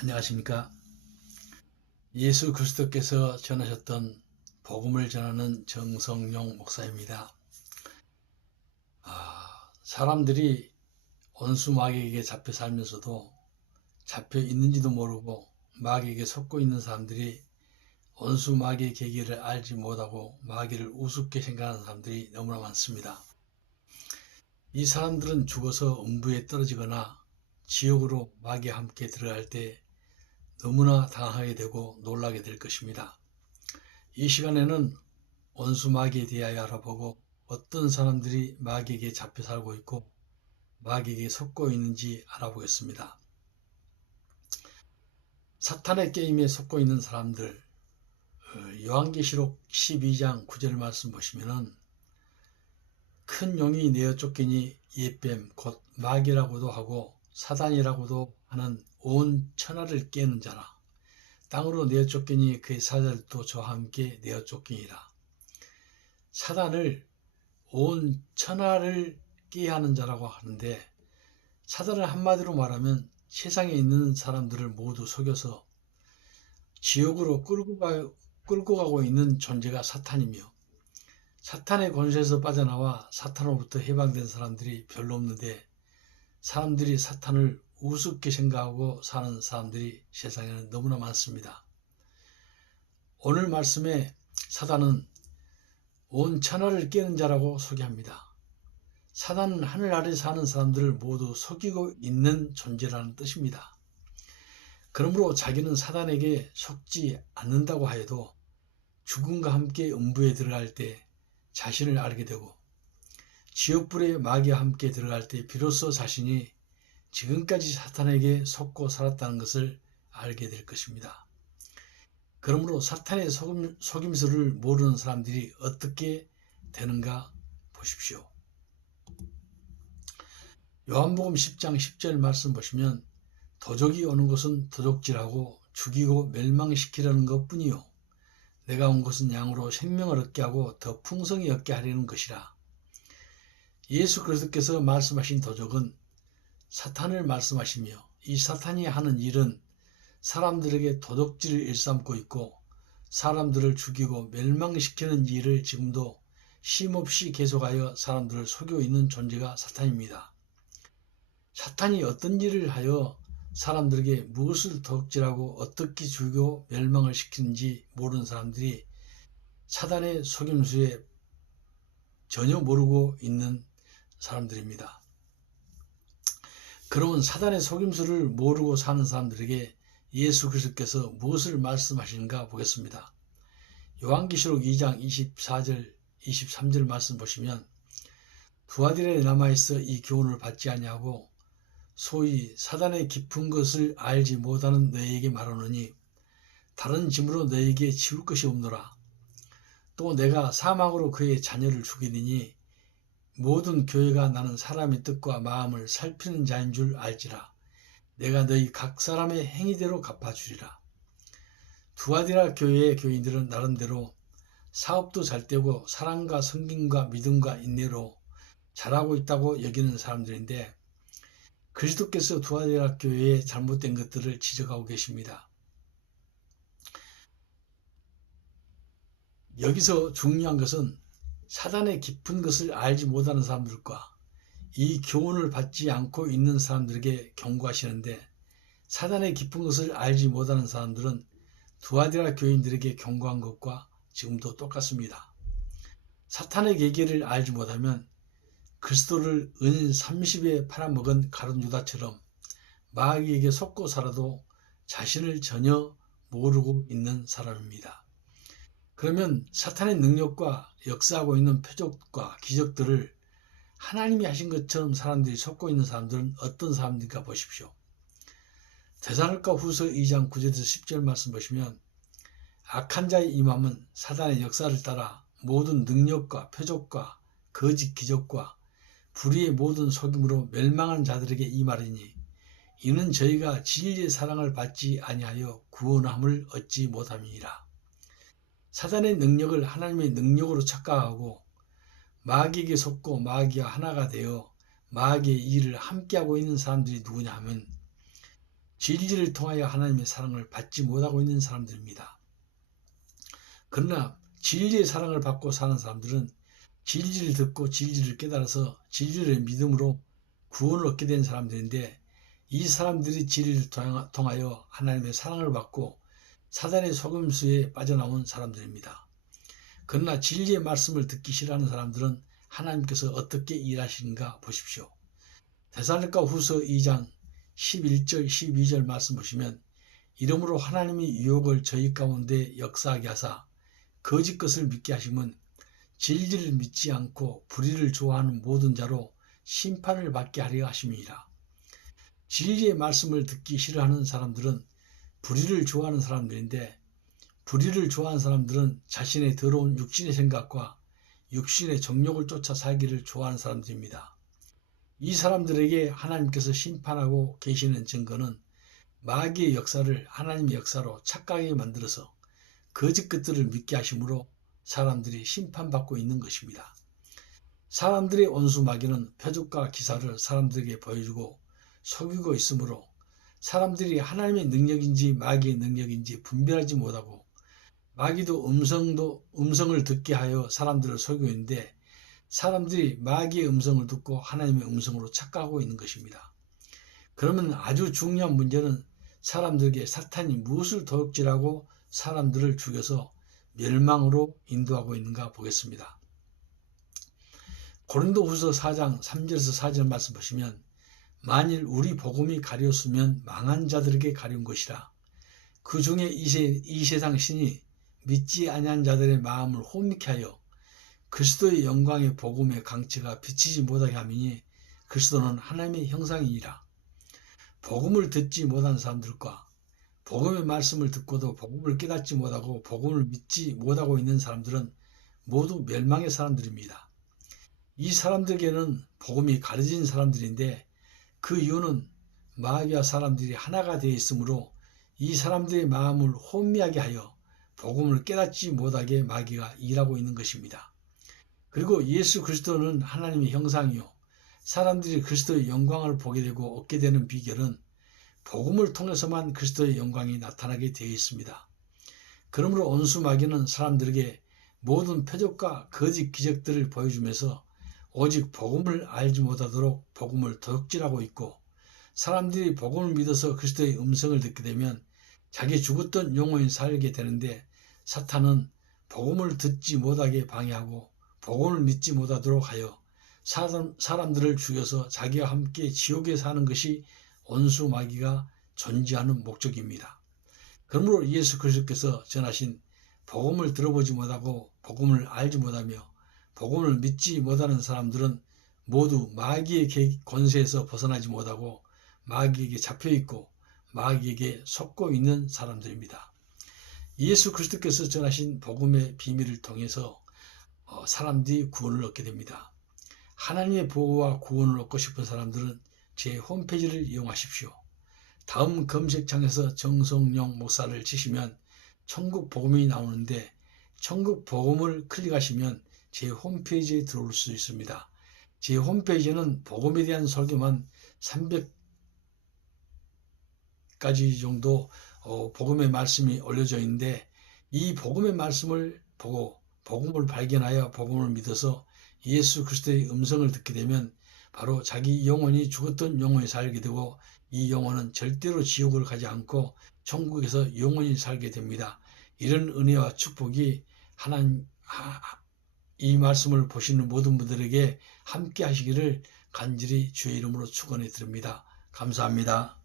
안녕하십니까. 예수 그리스도께서 전하셨던 복음을 전하는 정성용 목사입니다. 사람들이 원수 마귀에게 잡혀 살면서도 잡혀 있는지도 모르고 마귀에게 속고 있는 사람들이 원수 마귀의 계기를 알지 못하고 마귀를 우습게 생각하는 사람들이 너무나 많습니다. 이 사람들은 죽어서 음부에 떨어지거나 지옥으로 마귀와 함께 들어갈 때 너무나 당하게 되고 놀라게 될 것입니다. 이 시간에는 원수 마귀에 대하여 알아보고 어떤 사람들이 마귀에게 잡혀 살고 있고 마귀에게 속고 있는지 알아보겠습니다. 사탄의 게임에 속고 있는 사람들, 요한계시록 12장 9절 말씀 보시면은 큰 용이 내어 쫓기니 옛뱀 곧 마귀라고도 하고 사단이라고도 하는 온 천하를 깨는 자라. 땅으로 내어 쫓기니 그의 사자들도 저와 함께 내어 쫓기니라. 사단을 온 천하를 깨게 하는 자라고 하는데, 사단을 한마디로 말하면 세상에 있는 사람들을 모두 속여서 지옥으로 끌고 가고 있는 존재가 사탄이며, 사탄의 권세에서 빠져나와 사탄으로부터 해방된 사람들이 별로 없는데, 사람들이 사탄을 우습게 생각하고 사는 사람들이 세상에는 너무나 많습니다. 오늘 말씀에 사단은 온 천하를 깨는 자라고 소개합니다. 사단은 하늘 아래 사는 사람들을 모두 속이고 있는 존재라는 뜻입니다. 그러므로 자기는 사단에게 속지 않는다고 하여도 죽음과 함께 음부에 들어갈 때 자신을 알게 되고 지옥불의 마귀와 함께 들어갈 때 비로소 자신이 지금까지 사탄에게 속고 살았다는 것을 알게 될 것입니다. 그러므로 사탄의 속임수를 모르는 사람들이 어떻게 되는가 보십시오. 요한복음 10장 10절 말씀 보시면 도적이 오는 것은 도적질하고 죽이고 멸망시키려는 것뿐이요 내가 온 것은 양으로 생명을 얻게 하고 더 풍성히 얻게 하려는 것이라. 예수 그리스도께서 말씀하신 도적은 사탄을 말씀하시며, 이 사탄이 하는 일은 사람들에게 도둑질을 일삼고 있고 사람들을 죽이고 멸망시키는 일을 지금도 쉼없이 계속하여 사람들을 속이고 있는 존재가 사탄입니다. 사탄이 어떤 일을 하여 사람들에게 무엇을 도둑질하고 어떻게 죽이고 멸망을 시키는지 모르는 사람들이 사탄의 속임수에 전혀 모르고 있는 사람들입니다. 그러면 사탄의 속임수를 모르고 사는 사람들에게 예수 그리스도께서 무엇을 말씀하시는가 보겠습니다. 요한계시록 2장 24절 23절 말씀 보시면 두아디라에 남아있어 이 교훈을 받지 아니하고 소위 사단의 깊은 것을 알지 못하는 너희에게 말하노니 다른 짐으로 너희에게 지울 것이 없노라. 또 내가 사망으로 그의 자녀를 죽이느니 모든 교회가 나는 사람의 뜻과 마음을 살피는 자인 줄 알지라. 내가 너희 각 사람의 행위대로 갚아주리라. 두아디라 교회의 교인들은 나름대로 사업도 잘 되고 사랑과 섬김과 믿음과 인내로 잘하고 있다고 여기는 사람들인데, 그리스도께서 두아디라 교회의 잘못된 것들을 지적하고 계십니다. 여기서 중요한 것은 사단의 깊은 것을 알지 못하는 사람들과 이 교훈을 받지 않고 있는 사람들에게 경고하시는데, 사단의 깊은 것을 알지 못하는 사람들은 두아디라 교인들에게 경고한 것과 지금도 똑같습니다. 사탄의 계기를 알지 못하면 그리스도를 은 30에 팔아먹은 가룟 유다처럼 마귀에게 속고 살아도 자신을 전혀 모르고 있는 사람입니다. 그러면 사탄의 능력과 역사하고 있는 표적과 기적들을 하나님이 하신 것처럼 사람들이 속고 있는 사람들은 어떤 사람들인가 보십시오. 데살로니가 후서 2장 9절에서 10절 말씀 보시면 악한 자의 임함은 사단의 역사를 따라 모든 능력과 표적과 거짓 기적과 불의의 모든 속임으로 멸망한 자들에게 임하리니 이는 저희가 진리의 사랑을 받지 아니하여 구원함을 얻지 못함이니라. 사단의 능력을 하나님의 능력으로 착각하고 마귀에게 속고 마귀와 하나가 되어 마귀의 일을 함께하고 있는 사람들이 누구냐 하면 진리를 통하여 하나님의 사랑을 받지 못하고 있는 사람들입니다. 그러나 진리의 사랑을 받고 사는 사람들은 진리를 듣고 진리를 깨달아서 진리를 믿음으로 구원을 얻게 된 사람들인데, 이 사람들이 진리를 통하여 하나님의 사랑을 받고 사단의 속임수에 빠져나온 사람들입니다. 그러나 진리의 말씀을 듣기 싫어하는 사람들은 하나님께서 어떻게 일하시는가 보십시오. 데살로니가 후서 2장 11절 12절 말씀 보시면, 이러므로 하나님이 유혹을 저희 가운데 역사하게 하사 거짓 것을 믿게 하심은 진리를 믿지 않고 불의를 좋아하는 모든 자로 심판을 받게 하려 하심이니라. 진리의 말씀을 듣기 싫어하는 사람들은 불의를 좋아하는 사람들인데, 불의를 좋아하는 사람들은 자신의 더러운 육신의 생각과 육신의 정욕을 쫓아 살기를 좋아하는 사람들입니다. 이 사람들에게 하나님께서 심판하고 계시는 증거는 마귀의 역사를 하나님의 역사로 착각하게 만들어서 거짓 것들을 믿게 하심으로 사람들이 심판받고 있는 것입니다. 사람들의 원수 마귀는 표적과 기사를 사람들에게 보여주고 속이고 있으므로 사람들이 하나님의 능력인지 마귀의 능력인지 분별하지 못하고, 마귀도 음성을 듣게 하여 사람들을 속이고 있는데, 사람들이 마귀의 음성을 듣고 하나님의 음성으로 착각하고 있는 것입니다. 그러면 아주 중요한 문제는 사람들에게 사탄이 무엇을 도둑질하고 사람들을 죽여서 멸망으로 인도하고 있는가 보겠습니다. 고린도후서 4장 3절에서 4절 말씀 보시면, 만일 우리 복음이 가려웠으면 망한 자들에게 가려운 것이라. 그 중에 이 세상 신이 믿지 아니한 자들의 마음을 혼미케 하여 그리스도의 영광의 복음의 강체가 비치지 못하게 함이니, 그리스도는 하나님의 형상이니라. 복음을 듣지 못한 사람들과 복음의 말씀을 듣고도 복음을 깨닫지 못하고 복음을 믿지 못하고 있는 사람들은 모두 멸망의 사람들입니다. 이 사람들에게는 복음이 가려진 사람들인데, 그 이유는 마귀와 사람들이 하나가 되어 있으므로 이 사람들의 마음을 혼미하게 하여 복음을 깨닫지 못하게 마귀가 일하고 있는 것입니다. 그리고 예수 그리스도는 하나님의 형상이요, 사람들이 그리스도의 영광을 보게 되고 얻게 되는 비결은 복음을 통해서만 그리스도의 영광이 나타나게 되어 있습니다. 그러므로 원수 마귀는 사람들에게 모든 표적과 거짓 기적들을 보여주면서 오직 복음을 알지 못하도록 복음을 도둑질하고 있고, 사람들이 복음을 믿어서 그리스도의 음성을 듣게 되면 자기 죽었던 영혼이 살게 되는데, 사탄은 복음을 듣지 못하게 방해하고 복음을 믿지 못하도록 하여 사람들을 죽여서 자기와 함께 지옥에 사는 것이 원수 마귀가 존재하는 목적입니다. 그러므로 예수 그리스도께서 전하신 복음을 들어보지 못하고 복음을 알지 못하며 복음을 믿지 못하는 사람들은 모두 마귀의 권세에서 벗어나지 못하고 마귀에게 잡혀있고 마귀에게 속고 있는 사람들입니다. 예수 그리스도께서 전하신 복음의 비밀을 통해서 사람들이 구원을 얻게 됩니다. 하나님의 보호와 구원을 얻고 싶은 사람들은 제 홈페이지를 이용하십시오. 다음 검색창에서 정성용 목사를 치시면 천국 복음이 나오는데, 천국 복음을 클릭하시면 제 홈페이지에 들어올 수 있습니다. 제 홈페이지는 복음에 대한 설교만 300가지 정도 복음의 말씀이 올려져 있는데, 이 복음의 말씀을 보고 복음을 발견하여 복음을 믿어서 예수 그리스도의 음성을 듣게 되면 바로 자기 영혼이 죽었던 영혼이 살게 되고, 이 영혼은 절대로 지옥을 가지 않고 천국에서 영원히 살게 됩니다. 이런 은혜와 축복이 하나님 이 말씀을 보시는 모든 분들에게 함께 하시기를 간절히 주의 이름으로 축원해 드립니다. 감사합니다.